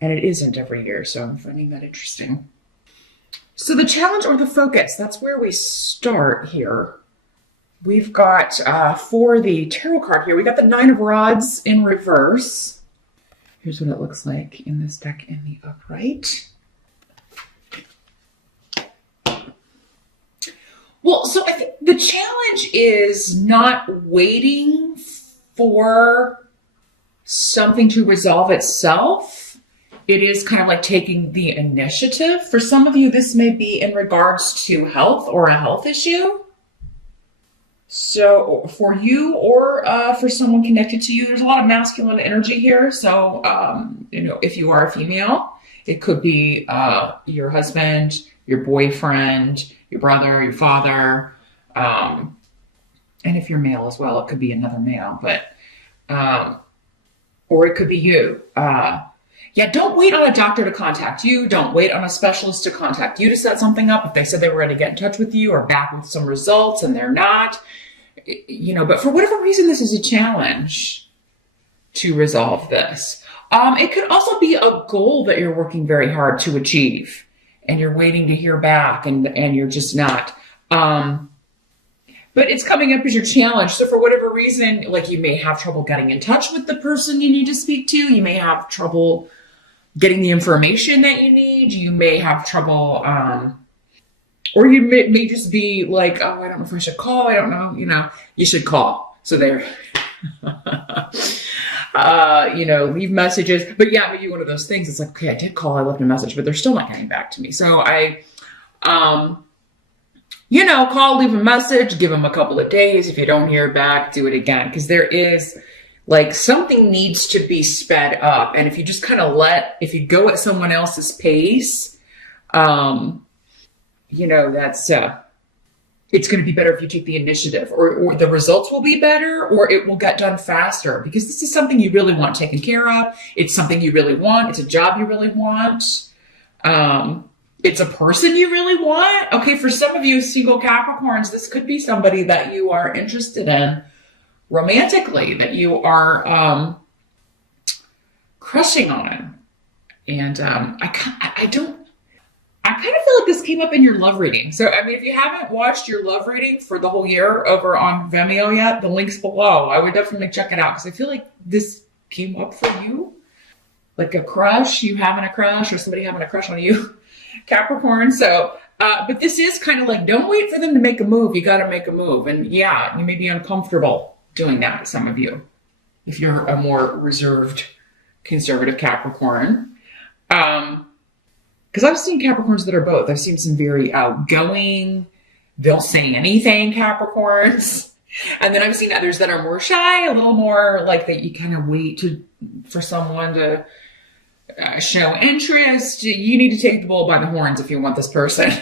And it isn't every year, so I'm finding that interesting. So the challenge or the focus, that's where we start here. We've got, for the tarot card here, we got the Nine of Rods in reverse. Here's what it looks like in this deck in the upright. Well, so I think the challenge is not waiting for something to resolve itself. It is kind of like taking the initiative. For some of you, this may be in regards to health or a health issue. So for you or for someone connected to you, there's a lot of masculine energy here. So, if you are a female, it could be your husband, your boyfriend, your brother, your father. And if you're male as well, it could be another male, or it could be you. Don't wait on a doctor to contact you. Don't wait on a specialist to contact you to set something up. If they said they were going to get in touch with you or back with some results and they're not, but for whatever reason, this is a challenge to resolve this. It could also be a goal that you're working very hard to achieve and you're waiting to hear back and you're just not. But it's coming up as your challenge. So for whatever reason, like you may have trouble getting in touch with the person you need to speak to. You may have trouble getting the information that you need. You may have trouble, or you may just be like, oh, I don't know if I should call. I don't know, you should call. So there, leave messages. But yeah, maybe one of those things. It's like, okay, I did call, I left a message, but they're still not getting back to me. So call, leave a message, give them a couple of days. If you don't hear back, do it again. Because there is like something needs to be sped up. And if you just kind of if you go at someone else's pace, that's, it's going to be better if you take the initiative or the results will be better or it will get done faster because this is something you really want taken care of. It's something you really want. It's a job you really want. It's a person you really want. Okay, for some of you single Capricorns, this could be somebody that you are interested in romantically, that you are crushing on. And I kind of feel like this came up in your love reading. So, if you haven't watched your love reading for the whole year over on Vimeo yet, the link's below. I would definitely check it out because I feel like this came up for you. Like a crush, you having a crush or somebody having a crush on you. Capricorn. So, but this is kind of like, don't wait for them to make a move. You got to make a move. And yeah, you may be uncomfortable doing that, some of you, if you're a more reserved, conservative Capricorn. Because I've seen Capricorns that are both. I've seen some very outgoing, they'll say anything Capricorns. And then I've seen others that are more shy, a little more like that you kind of wait for someone to show interest. You need to take the bull by the horns if you want this person.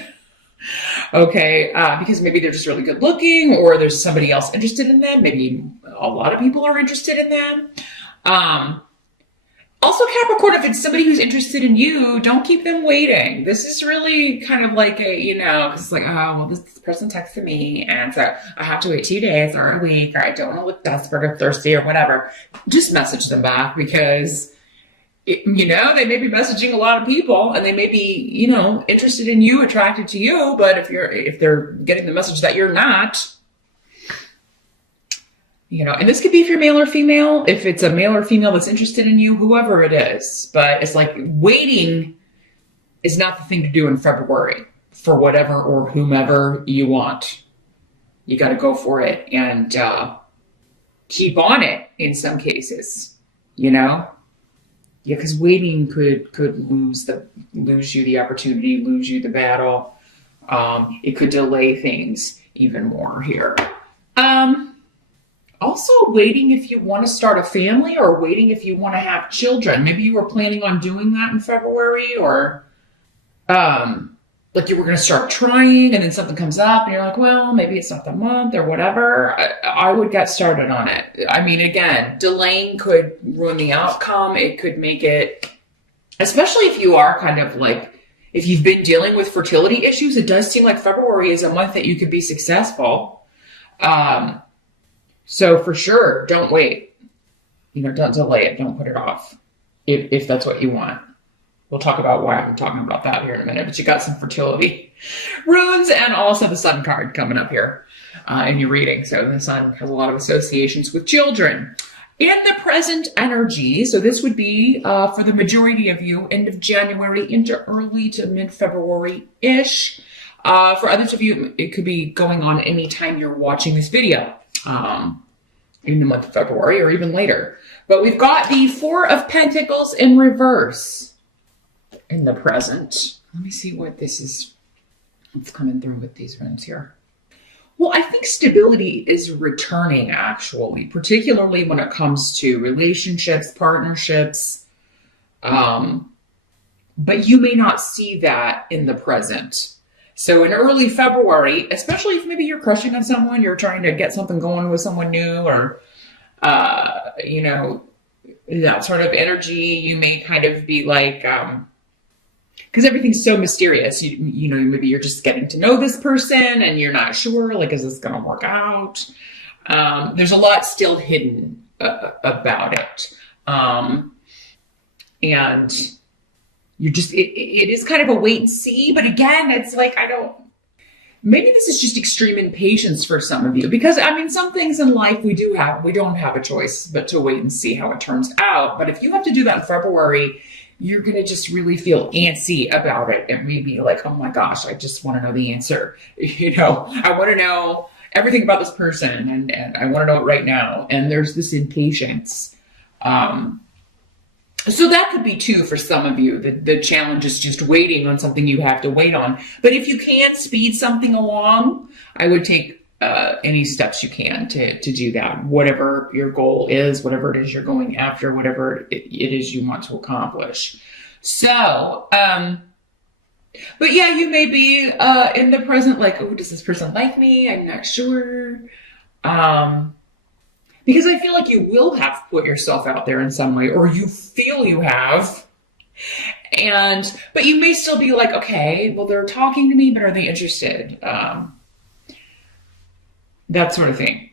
Okay, because maybe they're just really good looking or there's somebody else interested in them. Maybe a lot of people are interested in them. Also, Capricorn, if it's somebody who's interested in you, don't keep them waiting. This is really kind of like because it's like, oh, well, this person texted me, and so I have to wait 2 days or a week, or I don't want to look desperate or thirsty or whatever. Just message them back because, they may be messaging a lot of people, and they may be, interested in you, attracted to you. But if they're getting the message that you're not. And this could be if you're male or female, if it's a male or female that's interested in you, whoever it is. But it's like waiting is not the thing to do in February for whatever or whomever you want. You got to go for it and keep on it in some cases, Yeah, because waiting could lose you the opportunity, lose you the battle. It could delay things even more here. Also waiting if you want to start a family or waiting if you want to have children. Maybe you were planning on doing that in February or like you were going to start trying and then something comes up and you're like, well, maybe it's not the month or whatever. I would get started on it. Again, delaying could ruin the outcome. It could make it, especially if you are kind of like, if you've been dealing with fertility issues, it does seem like February is a month that you could be successful. So for sure, don't wait. Don't delay it. Don't put it off if that's what you want. We'll talk about why I'm talking about that here in a minute, but you got some fertility runes and also the sun card coming up here in your reading. So the sun has a lot of associations with children. In the present energy, so this would be for the majority of you, end of January into early to mid-February-ish. For others of you, it could be going on anytime you're watching this video in the month of February or even later. But we've got the Four of Pentacles in reverse in the present. Let me see what this is. What's coming through with these runes here. Well, I think stability is returning, actually, particularly when it comes to relationships, partnerships. But you may not see that in the present. So in early February, especially if maybe you're crushing on someone, you're trying to get something going with someone new, or, you know, that sort of energy, you may kind of be like, because everything's so mysterious, you know, maybe you're just getting to know this person and you're not sure, like, is this going to work out? There's a lot still hidden about it. And you're just, it is kind of a wait and see, but again, it's like, maybe this is just extreme impatience for some of you, because I mean, some things in life we don't have a choice but to wait and see how it turns out. But if you have to do that in February, you're going to just really feel antsy about it and maybe like, oh my gosh, I just want to know the answer. You know, I want to know everything about this person and I want to know it right now. And there's this impatience. So that could be too for some of you. The challenge is just waiting on something you have to wait on. But if you can speed something along, I would take any steps you can to do that. Whatever your goal is, whatever it is you're going after, whatever it is you want to accomplish. So, but yeah, you may be in the present like, oh, does this person like me? I'm not sure. Because I feel like you will have put yourself out there in some way, or you feel you have. But you may still be like, okay, well, they're talking to me, but are they interested? That sort of thing.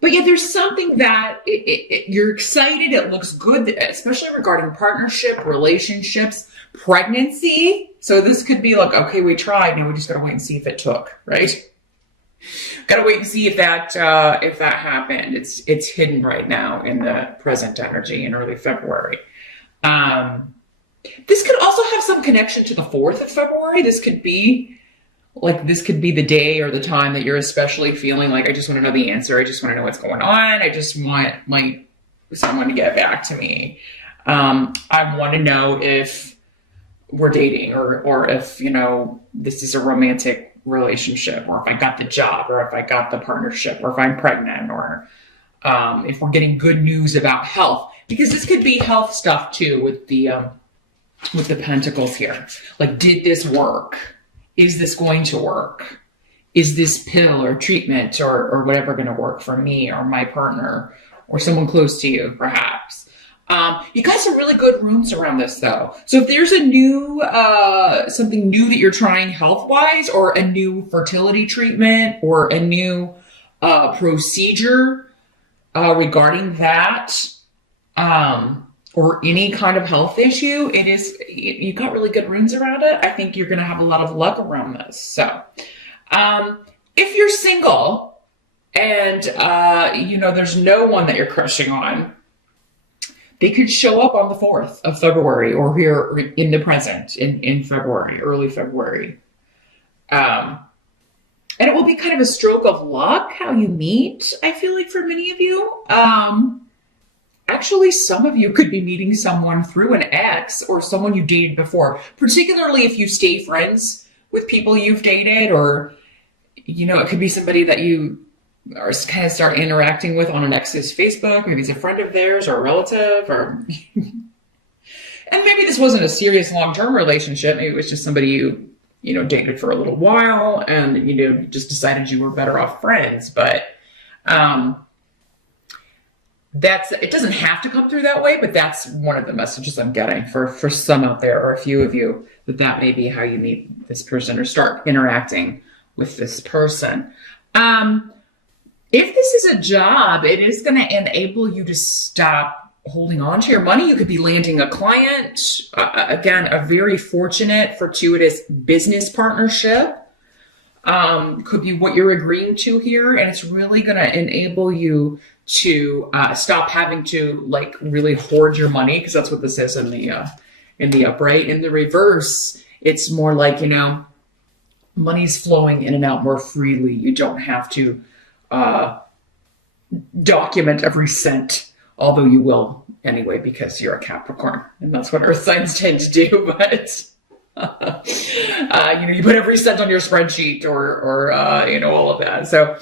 But yeah, there's something that you're excited. It looks good, especially regarding partnership, relationships, pregnancy. So this could be like, okay, we tried. Now we just got to wait and see if it took, right? Got to wait and see if that happened. It's hidden right now in the present energy in early February. This could also have some connection to the 4th of February. This could be the day or the time that you're especially feeling like, I just want to know the answer. I just want to know what's going on. I just want someone to get back to me. I want to know if we're dating or if, you know, this is a romantic relationship, or if I got the job, or if I got the partnership, or if I'm pregnant, or if we're getting good news about health, because this could be health stuff too with the pentacles here. Like, did this work? Is this going to work? Is this pill or treatment or whatever going to work for me or my partner or someone close to you, perhaps? You got some really good runes around this though. So if there's a new, something new that you're trying health-wise, or a new fertility treatment, or a new procedure regarding that, or any kind of health issue, you got really good runes around it. I think you're going to have a lot of luck around this. So if you're single and, you know, there's no one that you're crushing on, they could show up on the 4th of February, or here in the present in February, early February. And it will be kind of a stroke of luck how you meet, I feel like, for many of you. Actually, some of you could be meeting someone through an ex or someone you dated before, particularly if you stay friends with people you've dated, or, you know, it could be somebody that you or kind of start interacting with on an ex's Facebook. Maybe it's a friend of theirs or a relative, or and maybe this wasn't a serious long-term relationship. Maybe it was just somebody you know, dated for a little while and, you know, just decided you were better off friends. But it doesn't have to come through that way, but that's one of the messages I'm getting for some out there, or a few of you, that may be how you meet this person or start interacting with this person. If this is a job, it is going to enable you to stop holding on to your money. You could be landing a client. Again, a very fortunate, fortuitous business partnership. Could be what you're agreeing to here. And it's really going to enable you to stop having to like really hoard your money, because that's what this is in the upright. In the reverse, it's more like, money's flowing in and out more freely. You don't have to document every cent, although you will anyway, because you're a Capricorn, and that's what earth signs tend to do. But you put every cent on your spreadsheet, or all of that. So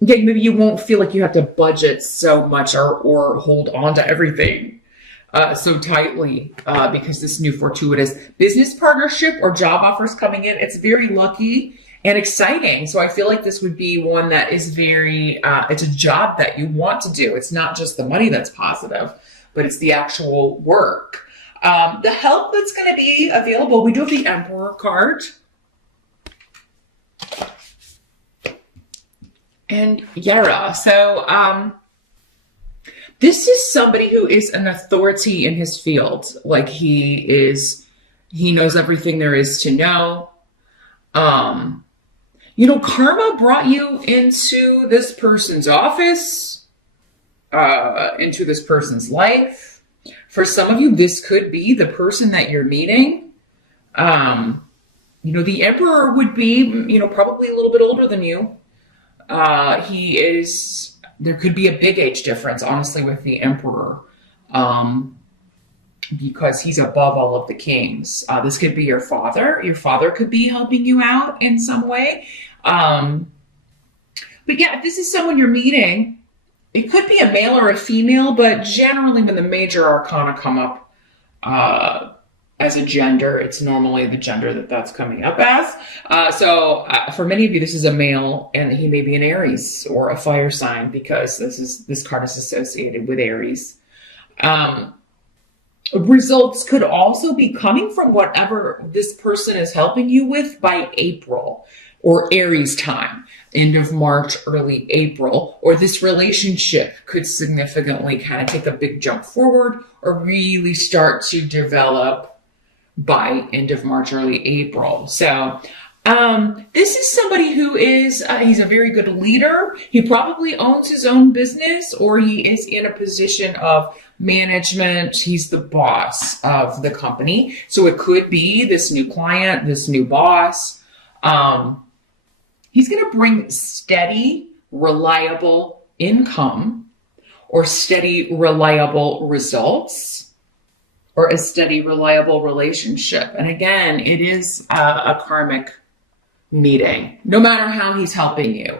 maybe you won't feel like you have to budget so much or hold on to everything so tightly because this new fortuitous business partnership or job offers coming in. It's very lucky and exciting. So I feel like this would be one that is very, it's a job that you want to do. It's not just the money that's positive, but it's the actual work. The help that's going to be available, we do have the Emperor card. And Yara. So this is somebody who is an authority in his field. Like he knows everything there is to know. Karma brought you into this person's office, into this person's life. For some of you, this could be the person that you're meeting. The Emperor would be, probably a little bit older than you. There could be a big age difference, honestly, with the Emperor, because he's above all of the kings. This could be your father. Your father could be helping you out in some way. But yeah, if this is someone you're meeting, it could be a male or a female, but generally when the major arcana come up as a gender, it's normally the gender that's coming up as. So for many of you, this is a male, and he may be an Aries or a fire sign, because this card is associated with Aries. Results could also be coming from whatever this person is helping you with by April or Aries time, end of March, early April, or this relationship could significantly kind of take a big jump forward or really start to develop by end of March, early April. So this is somebody who is, he's a very good leader. He probably owns his own business, or he is in a position of management. He's the boss of the company. So it could be this new client, this new boss. He's going to bring steady, reliable income, or steady, reliable results, or a steady, reliable relationship. And again, it is a karmic meeting. No matter how he's helping you,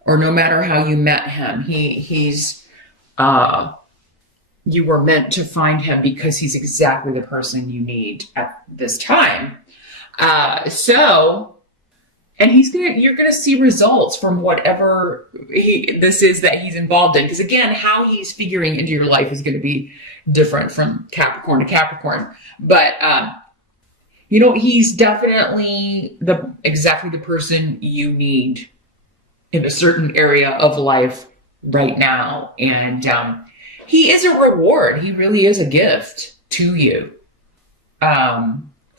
or no matter how you met him, you were meant to find him because he's exactly the person you need at this time. And you're gonna see results from whatever this is that he's involved in. Because again, how he's figuring into your life is gonna be different from Capricorn to Capricorn. But he's definitely exactly the person you need in a certain area of life right now. And he is a reward. He really is a gift to you.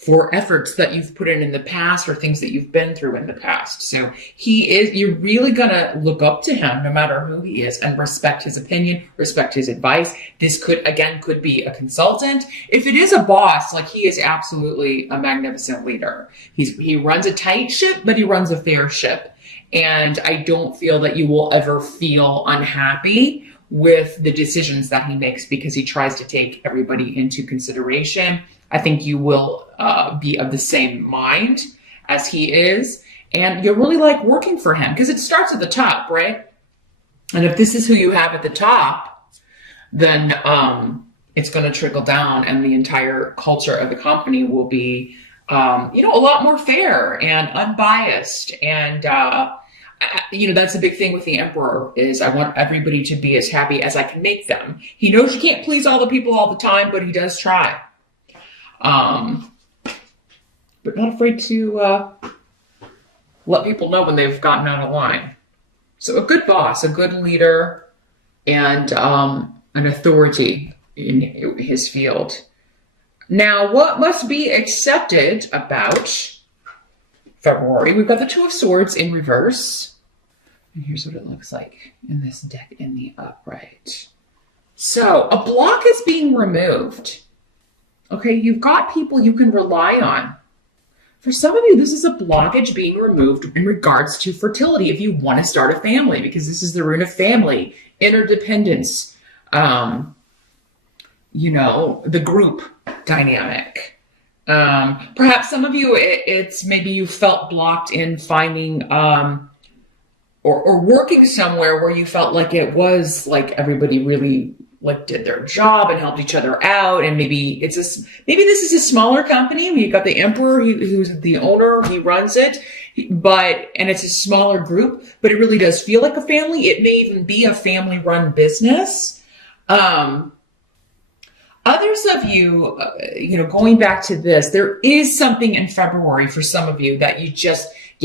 For efforts that you've put in the past, or things that you've been through in the past. So you're really going to look up to him no matter who he is, and respect his opinion, respect his advice. This could be a consultant. If it is a boss, like, he is absolutely a magnificent leader. He runs a tight ship, but he runs a fair ship. And I don't feel that you will ever feel unhappy with the decisions that he makes, because he tries to take everybody into consideration. I think you will be of the same mind as he is, and you'll really like working for him, because it starts at the top, right? And if this is who you have at the top, then it's going to trickle down, and the entire culture of the company will be, a lot more fair and unbiased. And, that's the big thing with the Emperor, is I want everybody to be as happy as I can make them. He knows you can't please all the people all the time, but he does try. But not afraid to let people know when they've gotten out of line. So a good boss, a good leader, and an authority in his field. Now, what must be accepted about February? We've got the Two of Swords in reverse. And here's what it looks like in this deck in the upright. So a block is being removed. Okay, you've got people you can rely on. For some of you, this is a blockage being removed in regards to fertility if you want to start a family, because this is the rune of family, interdependence, the group dynamic. Perhaps some of you, it's maybe you felt blocked in finding or working somewhere where you felt like it was like everybody really like did their job and helped each other out. And maybe this is a smaller company. You've got the emperor who's the owner, he runs it, and it's a smaller group, but it really does feel like a family. It may even be a family run business. Others of you, going back to this, there is something in February for some of you that you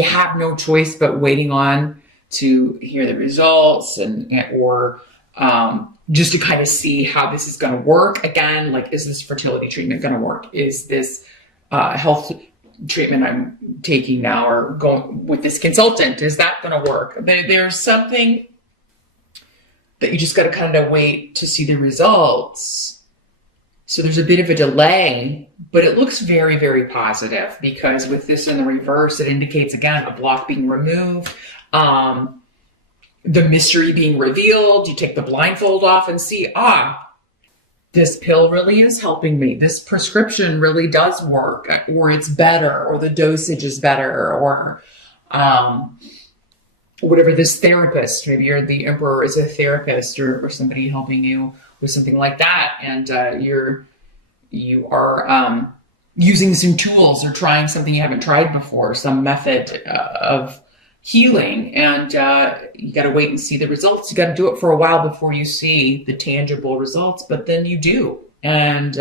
have no choice but waiting on to hear the results or just to kind of see how this is going to work. Again, like, is this fertility treatment going to work? Is this health treatment I'm taking now or going with this consultant, is that going to work? There's something that you just got to kind of wait to see the results. So there's a bit of a delay, but it looks very, very positive, because with this in the reverse, it indicates, again, a block being removed, the mystery being revealed. You take the blindfold off and see, this pill really is helping me. This prescription really does work, or it's better, or the dosage is better, or whatever. This therapist, maybe the emperor is a therapist or somebody helping you with something like that. And you are using some tools or trying something you haven't tried before, some method of healing, and you got to wait and see the results. You got to do it for a while before you see the tangible results, but then you do. And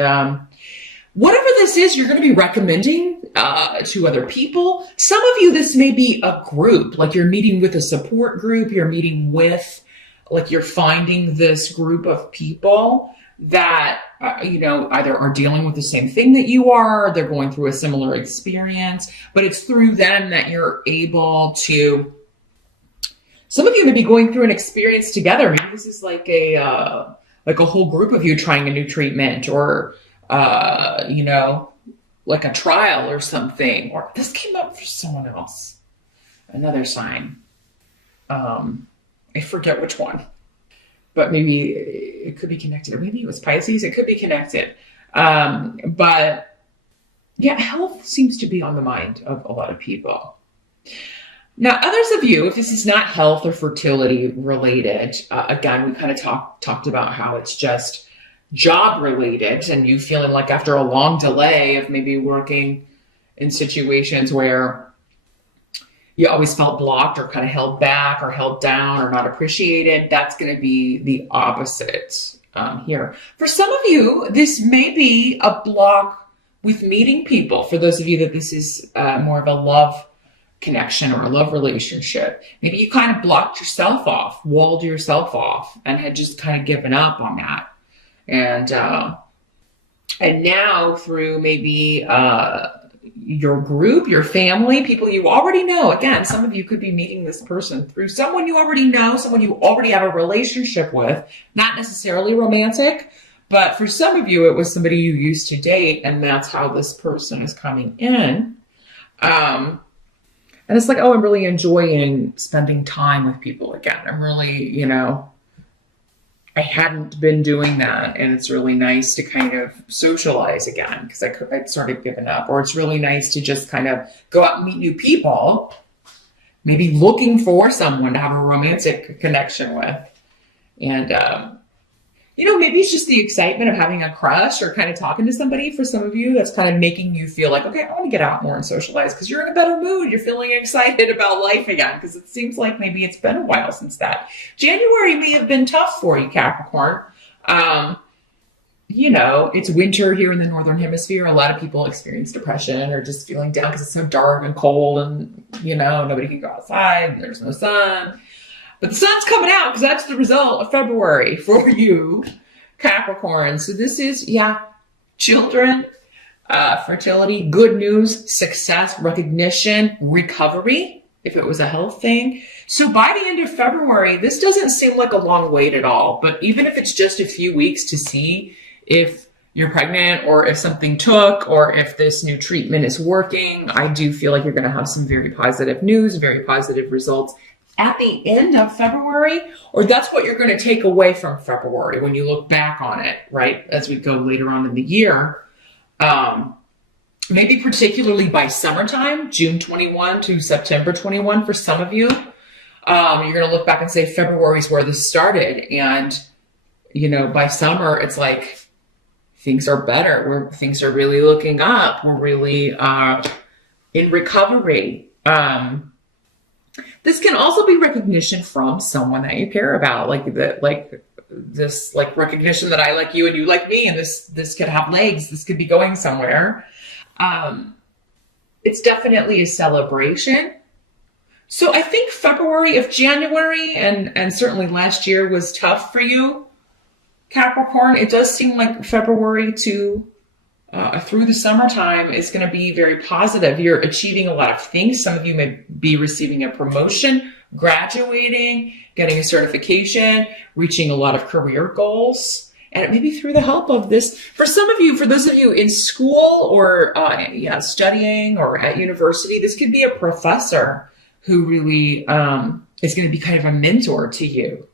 whatever this is, you're going to be recommending to other people. Some of you, this may be a group, like you're meeting with a support group, you're meeting with, like, you're finding this group of people that, either are dealing with the same thing that you are, they're going through a similar experience, but it's through them that you're able to, some of you may be going through an experience together. Maybe this is like a whole group of you trying a new treatment, or, like a trial or something, or this came up for someone else, another sign. I forget which one, but maybe it could be connected, or maybe it was Pisces. It could be connected. But yeah, health seems to be on the mind of a lot of people. Now, others of you, if this is not health or fertility related, again, we kind of talked about how it's just job related, and you feeling like after a long delay of maybe working in situations where you always felt blocked or kind of held back or held down or not appreciated, that's going to be the opposite here. For some of you, this may be a block with meeting people. For those of you that this is more of a love connection or a love relationship, maybe you kind of blocked yourself off, walled yourself off, and had just kind of given up on that. And now through maybe your group, your family, people you already know. Again, some of you could be meeting this person through someone you already know, someone you already have a relationship with, not necessarily romantic, but for some of you, it was somebody you used to date, and that's how this person is coming in. And it's like, I'm really enjoying spending time with people again. I'm really, I hadn't been doing that, and it's really nice to kind of socialize again, because I'd started giving up. Or it's really nice to just kind of go out and meet new people, maybe looking for someone to have a romantic connection with. And, maybe it's just the excitement of having a crush or kind of talking to somebody. For some of you, that's kind of making you feel like, okay, I want to get out more and socialize, because you're in a better mood. You're feeling excited about life again, because it seems like maybe it's been a while since that. January may have been tough for you, Capricorn. It's winter here in the Northern Hemisphere. A lot of people experience depression or just feeling down because it's so dark and cold, and, nobody can go outside and there's no sun. But the sun's coming out because that's the result of February for you, Capricorn. So this is, children, fertility, good news, success, recognition, recovery, if it was a health thing. So by the end of February, this doesn't seem like a long wait at all. But even if it's just a few weeks to see if you're pregnant or if something took or if this new treatment is working, I do feel like you're going to have some very positive news, very positive results at the end of February, or that's what you're going to take away from February when you look back on it, right? As we go later on in the year. Maybe particularly by summertime, June 21 to September 21 for some of you. You're going to look back and say February is where this started. And, by summer, it's like things are better. Things are really looking up. We're really in recovery. This can also be recognition from someone that you care about, like recognition that I like you and you like me, and this could have legs. This could be going somewhere. It's definitely a celebration. So I think February, if January and certainly last year was tough for you, Capricorn, it does seem like February to through the summertime is going to be very positive. You're achieving a lot of things. Some of you may be receiving a promotion, graduating, getting a certification, reaching a lot of career goals. And maybe through the help of this, for some of you, for those of you in school or studying or at university, this could be a professor who really is going to be kind of a mentor to you.